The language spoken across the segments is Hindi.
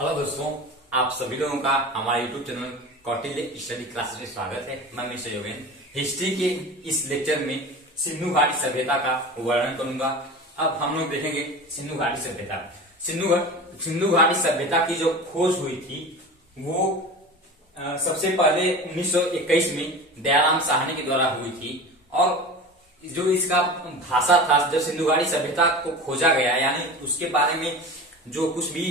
हेलो दोस्तों, आप सभी लोगों का हमारे YouTube channel Kautilya study classes में स्वागत है। मैं मिस्टर योगेंद्र हिस्ट्री के इस लेक्चर में सिंधु घाटी सभ्यता का वर्णन करूंगा। अब हम लोग देखेंगे सिंधु घाटी सभ्यता। सिंधु घाटी सभ्यता की जो खोज हुई थी वो सबसे पहले 1921 में दयाराम साहनी के द्वारा हुई थी। और जो इसका भाषा था, जब सिंधु घाटी सभ्यता को खोजा गया, यानी उसके बारे में जो कुछ भी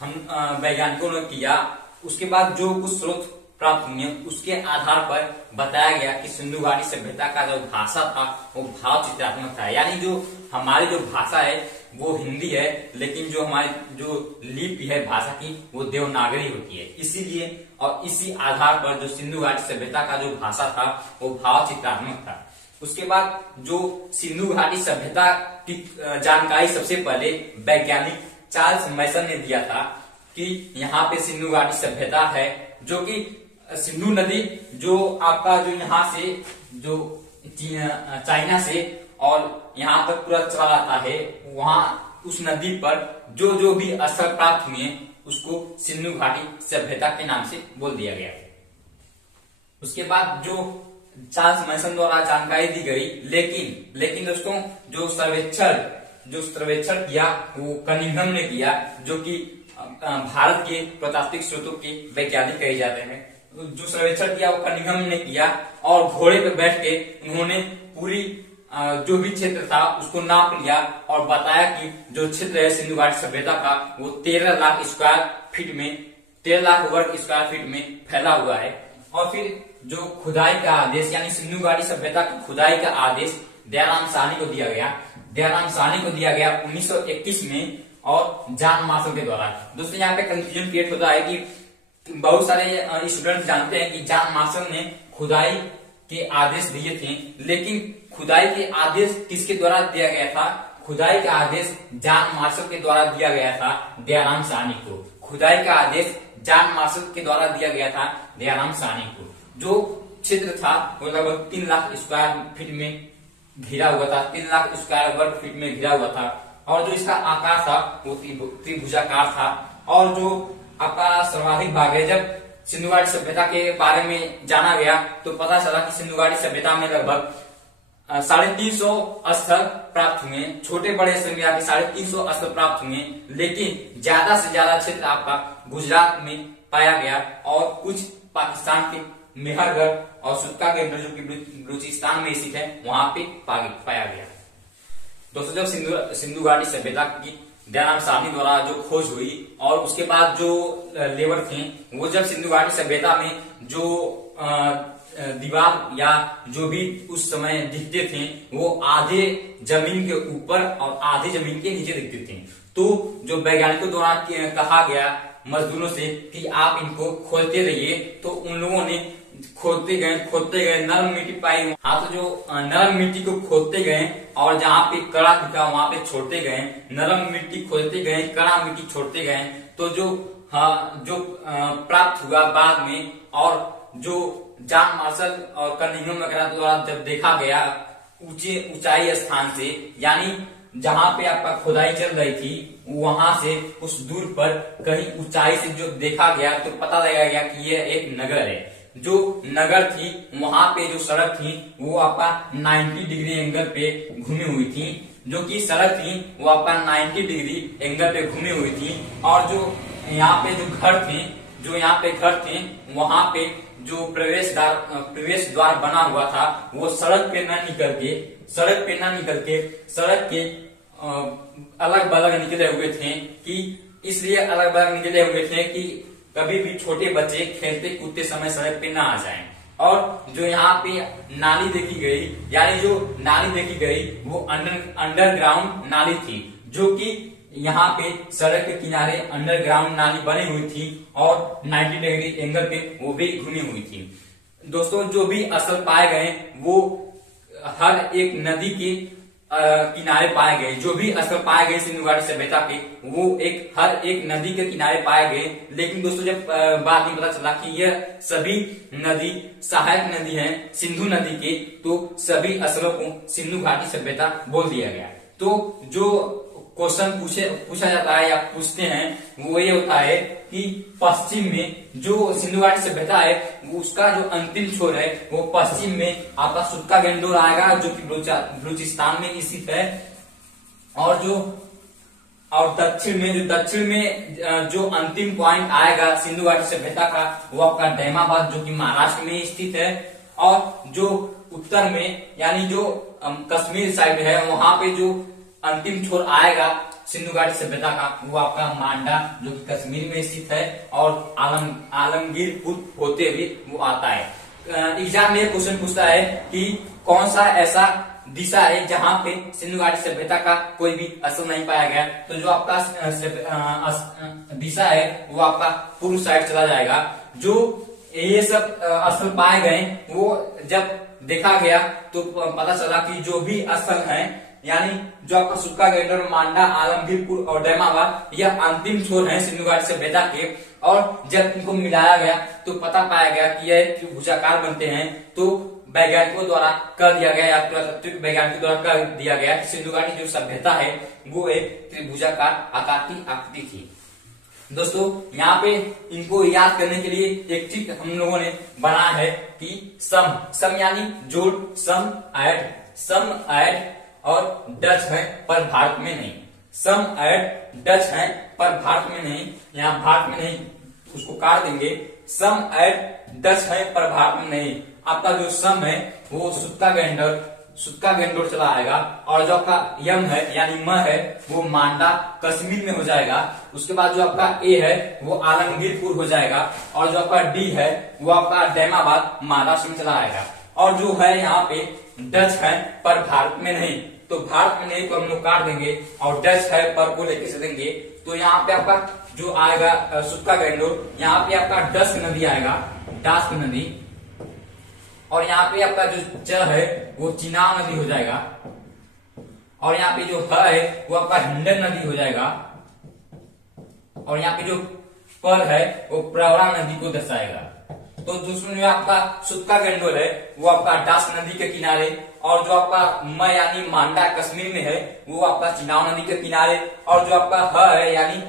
हम वैज्ञानिकों ने किया, उसके बाद जो कुछ स्रोत प्राप्त हुए उसके आधार पर बताया गया कि सिंधु घाटी सभ्यता का जो भाषा था वो भाव चित्रात्मक था। यानी जो हमारी जो भाषा है वो हिंदी है, लेकिन जो हमारी जो लिपि है भाषा की वो देवनागरी होती है। इसीलिए और इसी आधार पर जो सिंधु घाटी सभ्यता का जो भाषा था वो भाव चित्रात्मक था। उसके बाद जो सिंधु घाटी सभ्यता की जानकारी सबसे पहले वैज्ञानिक चार्ल्स मैसन ने दिया था कि यहाँ पे सिंधु घाटी सभ्यता है, जो कि सिंधु नदी जो आपका जो यहाँ से जो चाइना से और यहाँ तक पूरा चला आता है, वहाँ उस नदी पर जो जो भी स्थल प्राप्त हुए उसको सिंधु घाटी सभ्यता के नाम से बोल दिया गया। उसके बाद जो चार्ल्स मैसन द्वारा जानकारी दी गई, लेकिन दोस्तों जो सर्वेक्षण किया वो कनिंघम ने किया, जो कि भारत के प्रतात्विक स्रोतों के वैज्ञानिक कहे जाते हैं। जो सर्वेक्षण किया वो कनिंघम ने किया और घोड़े पर बैठ के उन्होंने पूरी जो भी क्षेत्र था उसको नाप लिया और बताया कि जो क्षेत्र है सिंधु घाटी सभ्यता का वो 13 लाख स्क्वायर फीट में 13 लाख वर्ग स्क्वायर फीट में फैला हुआ है। और फिर जो खुदाई का आदेश, यानी सिंधु घाटी सभ्यता की खुदाई का आदेश दयाराम साहनी को दिया गया 1921 में और जॉन मार्शल के द्वारा। दोस्तों यहाँ पे कंफ्यूजन क्रिएट होता है कि बहुत सारे स्टूडेंट जानते हैं कि जॉन मार्शल ने खुदाई के आदेश दिए थे, लेकिन खुदाई के आदेश किसके द्वारा दिया गया था? खुदाई का आदेश जॉन मार्शल के द्वारा दिया गया था दयाराम साहनी को। खुदाई का आदेश जॉन मार्शल के द्वारा दिया गया था दयाराम साहनी को। जो क्षेत्र था वो लगभग 3 लाख स्क्वायर फीट में घिरा हुआ था, 3 लाख स्क्वायर वर्ग फीट में घिरा हुआ था। और जो इसका आकार था वो त्रिभुजाकार था। और जो आपका सर्वाधिक भाग है, जब सिंधु घाटी सभ्यता के बारे में जाना गया तो पता चला कि सिंधु घाटी सभ्यता में लगभग 350 स्थल प्राप्त हुए। छोटे बड़े स्थल मिला के 350 स्थल प्राप्त हुए, लेकिन ज्यादा से ज्यादा क्षेत्र आपका गुजरात में पाया गया और कुछ पाकिस्तान के मेहरगढ़ और सुत्का के जो कि बलूचिस्तान में स्थित है वहां पे पाया गया। दोस्तों जब सिंधु घाटी सभ्यता की दयाराम साहनी द्वारा जो खोज हुई और उसके बाद जो लेबर थे वो जब सिंधु घाटी सभ्यता में जो दीवार या जो भी उस समय दिखते थे वो आधे जमीन के ऊपर और आधे जमीन के नीचे दिखते थे। तो जो वैज्ञानिकों द्वारा कहा गया मजदूरों से कि आप इनको खोदते रहिए, तो उन लोगों ने खोदते गए, नरम मिट्टी पाई। हाँ, तो जो नरम मिट्टी को खोदते गए और जहाँ पे कड़ा दिखा वहां पे छोड़ते गए, नरम मिट्टी खोदते गए, कड़ा मिट्टी छोड़ते गए। तो जो प्राप्त हुआ बाद में, और जो जॉन मार्शल और कनिंघम वगैरह द्वारा जब देखा गया ऊंचाई स्थान से, यानी जहाँ पे आपका खुदाई चल रही थी वहां से कुछ दूर पर कहीं ऊंचाई से जो देखा गया तो पता लगा गया कि यह एक नगर है। जो नगर थी वहां पे जो सड़क थी वो आपका 90 डिग्री एंगल पे घूमी हुई थी। जो कि सड़क थी वो आपका 90 डिग्री एंगल पे घूमी हुई थी। और जो यहाँ पे जो घर थे वहां पे जो प्रवेश द्वार बना हुआ था वो सड़क पे न निकल के सड़क के अलग बलग निकले हुए थे। कि इसलिए अलग बलग निकले हुए थे कि कभी भी छोटे बच्चे खेलते कूदते समय सड़क पे ना आ जाएं। और जो यहाँ पे नाली देखी गई, यानी जो नाली देखी गई वो अंडरग्राउंड नाली थी, जो कि यहाँ पे सड़क के किनारे अंडरग्राउंड नाली बनी हुई थी और 90 डिग्री एंगल पे वो भी घूमी हुई थी। दोस्तों जो भी स्थल पाए गए वो हर एक नदी के किनारे पाए गए। जो भी स्थल पाए गए सिंधु घाटी सभ्यता के वो हर एक नदी के किनारे पाए गए। लेकिन दोस्तों जब बाद में पता चला कि यह सभी नदी सहायक नदी है सिंधु नदी के, तो सभी स्थलों को सिंधु घाटी सभ्यता बोल दिया गया। तो जो क्वेश्चन पूछा जाता है या पूछते हैं वो ये होता है कि पश्चिम में जो सिंधु घाटी सभ्यता है वो उसका जो अंतिम छोर है वो पश्चिम में आपका सुत्का गेंडोर आएगा जो कि बलूचिस्तान में स्थित है। और दक्षिण में जो अंतिम पॉइंट आएगा सिंधु घाटी सभ्यता का वो आपका डैमाबाद जो कि महाराष्ट्र में स्थित है। और जो उत्तर में यानी जो कश्मीर साइड है वहां पे जो अंतिम छोर आएगा सिंधु घाटी सभ्यता का वो आपका मांडा जो कि कश्मीर में स्थित है और आलमगीरपुर होते हुए वो आता है। एग्जाम में क्वेश्चन पूछता है कि कौन सा ऐसा दिशा है जहां पे सिंधु घाटी सभ्यता का कोई भी असर नहीं पाया गया। तो जो आपका दिशा है वो आपका पूर्व साइड चला जाएगा। जो ये सब स्थल पाए गए वो जब देखा गया तो पता चला कि जो भी स्थल हैं यानी जो आपका सुक्का गेंडोर, मांडा, आलमगीरपुर और डैमाबाद यह अंतिम छोर है सिंधु घाटी सभ्यता के। और जब इनको मिलाया गया तो पता पाया गया कि यह त्रिभुजाकार बनते हैं। तो वैज्ञानिकों द्वारा कह दिया गया या पुरातत्व वैज्ञानिकों द्वारा कह दिया गया कि सिंधु घाटी जो सभ्यता है वो एक त्रिभुजाकार आकार की आकृति थी। दोस्तों यहाँ पे इनको याद करने के लिए एक ट्रिक हम लोगों ने बना है कि सम यानी जोड़, सम ऐड और डच है पर भारत में नहीं। सम ऐड डच है पर भारत में नहीं, यहाँ भारत में नहीं उसको काट देंगे। सम ऐड डच है पर भारत में नहीं। आपका जो सम है वो सुक्का गेंडोर चला आएगा और जो आपका यम है यानी म है वो मांडा कश्मीर में हो जाएगा। उसके बाद जो आपका ए है वो आलमगीरपुर हो जाएगा और जो आपका डी है वो आपका डैमाबाद महाराष्ट्र में चला आएगा। और जो है यहाँ पे डच है पर भारत में नहीं, तो भारत में नहीं को हम लोग काट देंगे और डच है पर को लेके चलेंगे। तो यहाँ पे आपका जो आएगा सुक्का गेंडोर, यहाँ पे आपका डस्क नदी आएगा, डास्क नदी। और यहाँ पे आपका जो च है वो चिनाब नदी हो जाएगा। और यहाँ पे जो है वो आपका हिंडन नदी हो जाएगा। और यहाँ पे जो पर है वो प्रवरा नदी को दर्शाएगा। तो दूसरे में आपका सुक्का गेंडोर है वो आपका डास्क नदी के किनारे। और जो आपका म यानी मांडा कश्मीर में है वो आपका चिनाब नदी के किनारे। और जो आपका ह है यानी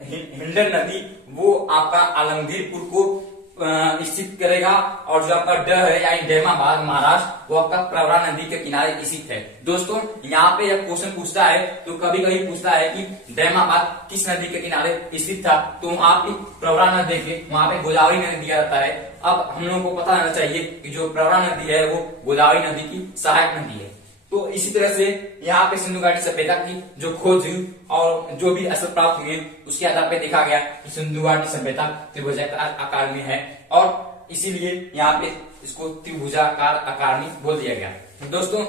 हिंडन नदी वो आपका आलमगीरपुर को स्थित करेगा। और जो आपका ड है यानी डैमाबाद महाराष्ट्र वो आपका प्रवरा नदी के किनारे स्थित है। दोस्तों यहाँ पे जब क्वेश्चन पूछता है तो कभी कभी पूछता है कि डैमाबाद किस नदी के किनारे स्थित था, तो वहां पे प्रवरा नदी के वहां पे गोदावरी नदी दिया जाता है। अब हम लोगों को पता होना चाहिए कि जो प्रवरा नदी है वो गोदावरी नदी की सहायक नदी है। तो इसी तरह से यहाँ पे सिंधु घाटी सभ्यता की जो खोज हुई और जो भी असर प्राप्त हुए उसके आधार पे देखा गया कि सिंधु घाटी सभ्यता त्रिभुजाकार आकार में है और इसीलिए यहाँ पे इसको त्रिभुजाकार आकार में बोल दिया गया। दोस्तों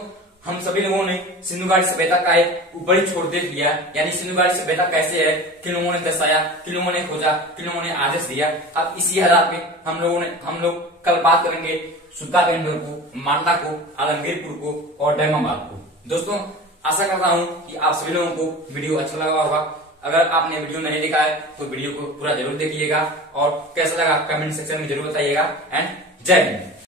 हम सभी लोगों ने सिंधु घाटी सभ्यता का एक ऊपरी छोर देख लिया, यानी सिंधु घाटी सभ्यता कैसे है, किन लोगों ने दर्शाया, किन लोगों ने खोजा, किन लोगों ने आदेश दिया। अब इसी आधार पे हम लोग कल बात करेंगे सुक्का गेंडोर को, मांडा को, आलमगीरपुर को और डैमाबाद को। दोस्तों आशा करता हूँ कि आप सभी लोगों को वीडियो अच्छा लगा होगा। अगर आपने वीडियो नहीं देखा है तो वीडियो को पूरा जरूर देखिएगा और कैसा लगा कमेंट सेक्शन में जरूर बताइएगा। एंड जय हिंद।